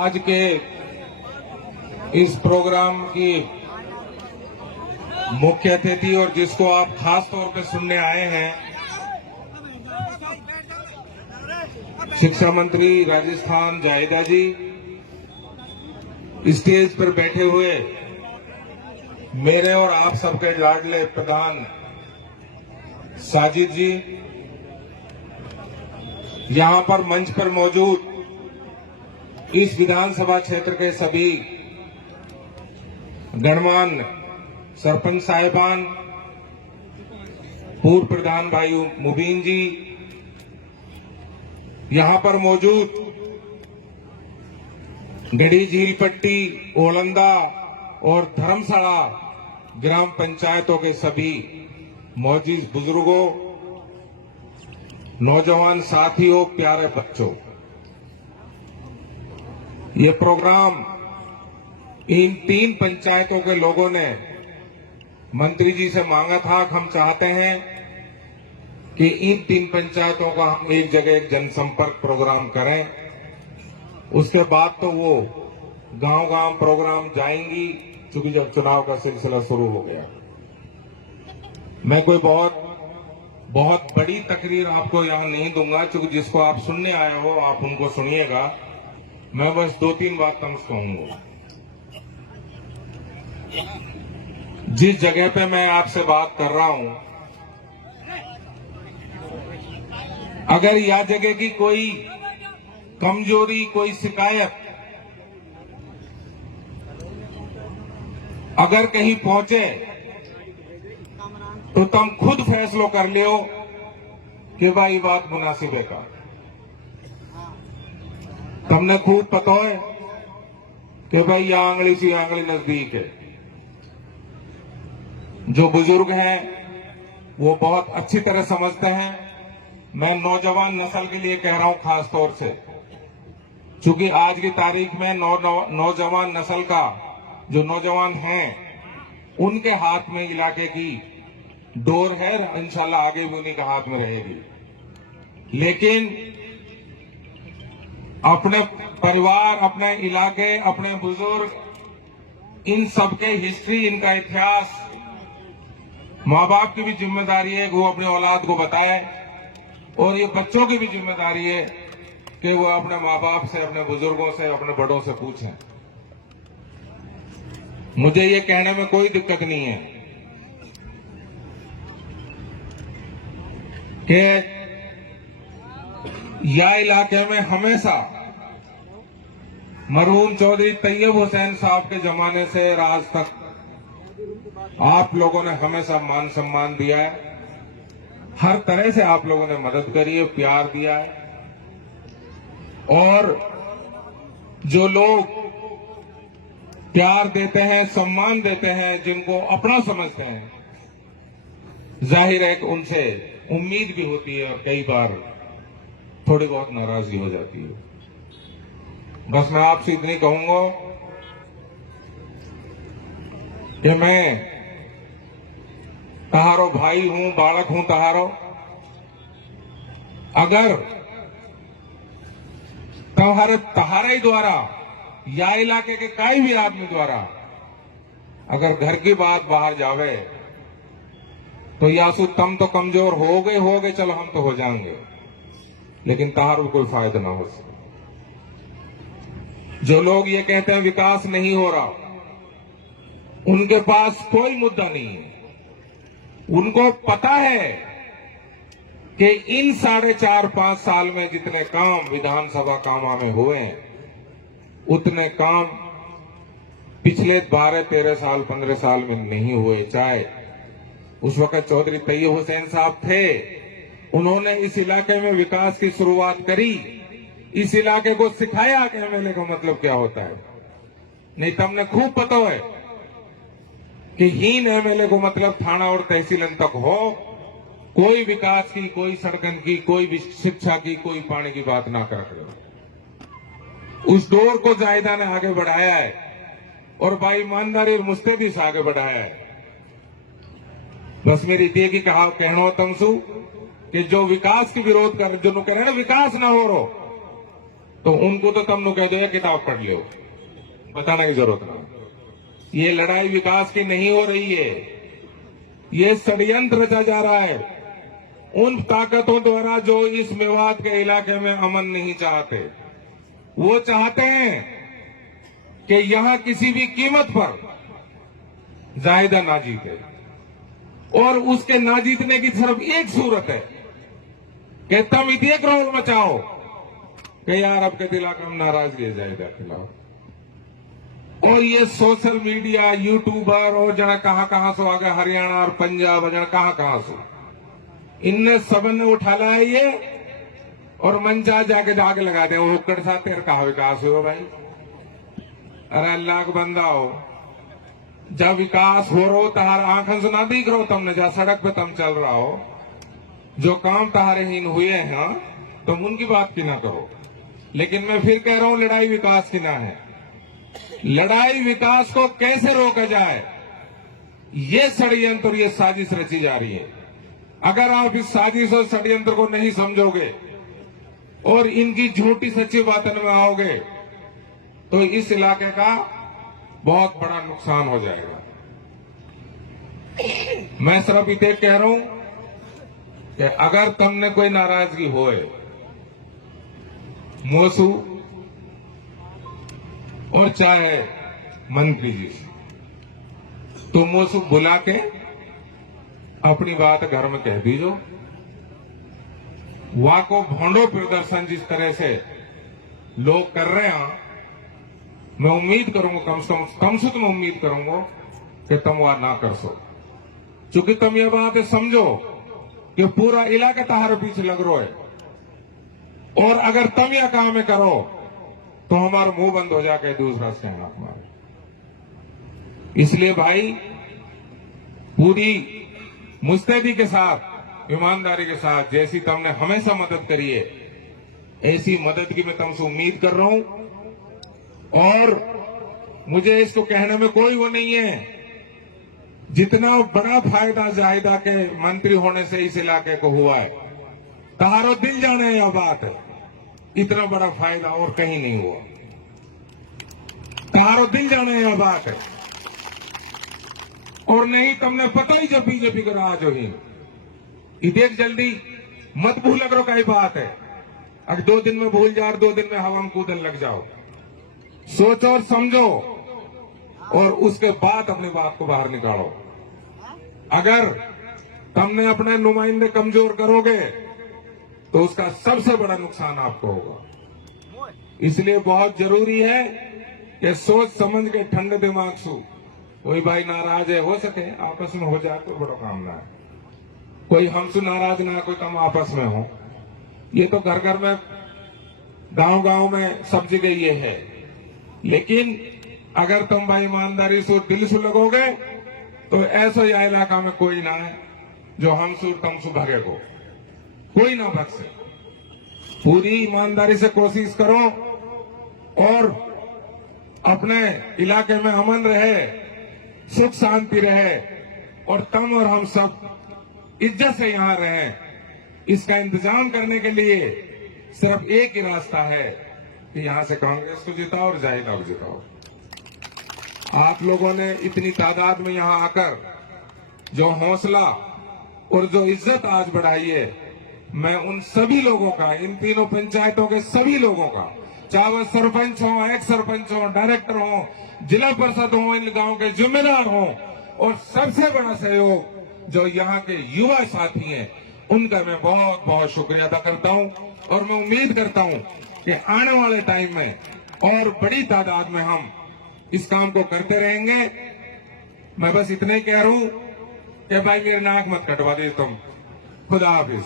आज के इस प्रोग्राम की मुख्य अतिथि और जिसको आप खास तौर पे सुनने आए हैं, शिक्षा मंत्री राजस्थान जाहिदा जी, स्टेज पर बैठे हुए मेरे और आप सबके लाडले प्रधान साजिद जी, यहां पर मंच पर मौजूद इस विधानसभा क्षेत्र के सभी गणमान्य सरपंच साहिबान, पूर्व प्रधान भाई मुबीन जी, यहां पर मौजूद गढ़ी झील पट्टी, ओलंदा और धर्मशाला ग्राम पंचायतों के सभी मौजूद बुजुर्गों, नौजवान साथियों, प्यारे बच्चों, ये प्रोग्राम इन 3 पंचायतों के लोगों ने मंत्री जी से मांगा था कि हम चाहते हैं कि इन 3 पंचायतों का हम एक जगह एक जनसंपर्क प्रोग्राम करें। उसके बाद तो वो गांव-गांव प्रोग्राम जाएंगी, क्योंकि जब चुनाव का सिलसिला शुरू हो गया। मैं कोई बहुत बड़ी तकरीर आपको यहां नहीं दूंगा, क्योंकि जिसको आप सुनने आए हो आप उनको सुनिएगा। मैं बस 2-3 बात कहूंगा। जिस जगह पे मैं आपसे बात कर रहा हूं, अगर यह जगह की कोई कमजोरी, कोई शिकायत अगर कहीं पहुंचे तो तुम खुद फैसलो कर लियो कि भाई बात मुनासिब है का। तुमने खूब पता है कि भाई यह आंगली से आंगली नजदीक है। जो बुजुर्ग हैं वो बहुत अच्छी तरह समझते हैं। मैं नौजवान नस्ल के लिए कह रहा हूं खास तौर से, क्योंकि आज की तारीख में नौजवान नस्ल का जो नौजवान हैं उनके हाथ में इलाके की डोर है। इंशाल्लाह आगे भी उन्हीं के हाथ में रहेगी। लेकिन अपने परिवार, अपने इलाके, अपने बुजुर्ग, इन सबके हिस्ट्री, इनका इतिहास, माँ बाप की भी जिम्मेदारी है कि वो अपने औलाद को बताए, और ये बच्चों की भी जिम्मेदारी है कि वो अपने माँ बाप से, अपने बुजुर्गों से, अपने बड़ों से पूछें। मुझे ये कहने में कोई दिक्कत नहीं है कि या इलाके में हमेशा मरहूम चौधरी तैयब हुसैन साहब के जमाने से आज तक आप लोगों ने हमेशा मान सम्मान दिया है। हर तरह से आप लोगों ने मदद करी है, प्यार दिया है। और जो लोग प्यार देते हैं, सम्मान देते हैं, जिनको अपना समझते हैं, जाहिर है कि उनसे उम्मीद भी होती है और कई बार थोड़ी बहुत नाराजगी हो जाती है। बस मैं आपसे इतनी कहूंगा कि मैं तहारो भाई हूं, बालक हूं तहारो। अगर तहारे द्वारा या इलाके के कोई भी आदमी द्वारा अगर घर की बात बाहर जावे तो यासु तुम तो कमजोर हो गए, चलो हम तो हो जाएंगे, लेकिन तहारो कोई फायदा ना हो सके। जो लोग ये कहते हैं विकास नहीं हो रहा, उनके पास कोई मुद्दा नहीं है। उनको पता है कि इन 4.5-5 साल में जितने काम विधानसभा कामा में हुए हैं, उतने काम पिछले 12-13 साल, 15 साल में नहीं हुए। चाहे उस वक्त चौधरी तैयब हुसैन साहब थे, उन्होंने इस इलाके में विकास की शुरुआत करी, इस इलाके को सिखाया कि एमएलए का मतलब क्या होता है। नहीं, तुमने खूब पता है कि हीन एमएलए को मतलब थाना और तहसील तक हो, कोई विकास की, कोई सड़कन की, कोई शिक्षा की, कोई पानी की बात ना कर। उस दौर को जाहिदा ने आगे बढ़ाया है और भाई ईमानदारी और मुस्तैदी से आगे बढ़ाया है। बस मेरी इतनी की कहना तमसू कि जो विकास की विरोध कर, जो कह रहे हैं विकास ना हो रो, तो उनको तो तुम कह दो या किताब पढ़ लो, बताने की जरूरत नहीं। ये लड़ाई विकास की नहीं हो रही है, ये षड्यंत्र रचा जा रहा है उन ताकतों द्वारा जो इस मेवात के इलाके में अमन नहीं चाहते। वो चाहते हैं कि यहां किसी भी कीमत पर जायदा ना जीते, और उसके ना जीतने की सिर्फ एक सूरत है कि तुम इतने क्रोध मचाओ कि यार अब के इलाके में नाराजगी है जायदा खिलाओ। और ये सोशल मीडिया, यूट्यूबर और जरा कहां से आ गए, हरियाणा और पंजाब जरा कहां से, इनने सबने उठा लाया ये और मंचा जाके दाग लगा दे। वो हुक्कड़ साथ तेरे कहा विकास हुआ भाई? अरे अल्लाह का बंदा हो, जब विकास हो रो तहार आंखन से ना दिख रहो, तुमने जा सड़क पे तुम चल रहा हो, जो काम तहारे हीन हुए हैं तुम उनकी बात की ना करो। लेकिन मैं फिर कह रहा हूं, लड़ाई विकास की ना है। लड़ाई विकास को कैसे रोका जाए, ये षड्यंत्र और ये साजिश रची जा रही है। अगर आप इस साजिश और षड्यंत्र को नहीं समझोगे और इनकी झूठी सच्ची बातों में आओगे तो इस इलाके का बहुत बड़ा नुकसान हो जाएगा। मैं सिर्फ इतने कह रहा हूं कि अगर तुमने कोई नाराजगी होए मोसू और चाहे मंत्री जी से, तो मोसू बुला के अपनी बात घर में कह दीजो। वहां को भोंडो प्रदर्शन जिस तरह से लोग कर रहे हैं, मैं उम्मीद करूंगा कम से कम उम्मीद करूंगा कि तुम वहां ना कर सो। चूंकि तुम ये बात समझो कि पूरा इलाका तुम्हारे पीछे लग रहा है, और अगर तुम यह काम करो तो हमारा मुंह बंद हो जाके दूसरा से हमारे। इसलिए भाई पूरी मुस्तैदी के साथ, ईमानदारी के साथ, जैसी तुमने हमेशा मदद करी है ऐसी मदद की मैं तुमसे उम्मीद कर रहा हूं। और मुझे इसको कहने में कोई वो नहीं है, जितना बड़ा फायदा जाहिदा के मंत्री होने से इस इलाके को हुआ है, तारो दिल जाने यह बात है, इतना बड़ा फायदा और कहीं नहीं हुआ। तारो दिल जाने यह बात है। और नहीं तुमने पता ही जब बीजेपी को राज हो ही देख, जल्दी मत भूल करो कई बात है। अगर 2 दिन में भूल जाओ, 2 दिन में हवा में कूदन लग जाओ। सोचो और समझो और उसके बाद अपनी बात को बाहर निकालो। अगर तुमने अपने नुमाइंदे कमजोर करोगे तो उसका सबसे बड़ा नुकसान आपको होगा। इसलिए बहुत जरूरी है कि सोच समझ के ठंडे दिमाग से, कोई भाई नाराज है, हो सके आपस में हो जाए तो बड़ा काम ना है। कोई हमसे नाराज ना, कोई तुम आपस में हो, ये तो घर घर में, गांव गांव में सब जगह ये है। लेकिन अगर तुम भाई ईमानदारी से दिल से लगोगे तो ऐसा यह इलाका में कोई ना है जो हमसे तुमसे भगे को, कोई ना बच से। पूरी ईमानदारी से कोशिश करो और अपने इलाके में अमन रहे, सुख शांति रहे, और तुम और हम सब इज्जत से यहां रहें। इसका इंतजाम करने के लिए सिर्फ एक ही रास्ता है कि यहां से कांग्रेस को जिताओ और जाहिदा को जिताओ। आप लोगों ने इतनी तादाद में यहां आकर जो हौसला और जो इज्जत आज बढ़ाई है, मैं उन सभी लोगों का, इन तीनों पंचायतों के सभी लोगों का, चाहे वह सरपंच हो, एक्स सरपंच हो, डायरेक्टर हो, जिला परिषद हो, इन गांव के जिम्मेदार हो, और सबसे बड़ा सहयोग जो यहाँ के युवा साथी हैं, उनका मैं बहुत बहुत शुक्रिया अदा करता हूं। और मैं उम्मीद करता हूं कि आने वाले टाइम में और बड़ी तादाद में हम इस काम को करते रहेंगे। मैं बस इतना ही कह रहा हूं कि भाई मेरी नाक मत कटवा दे तुम। खुदा हाफिज।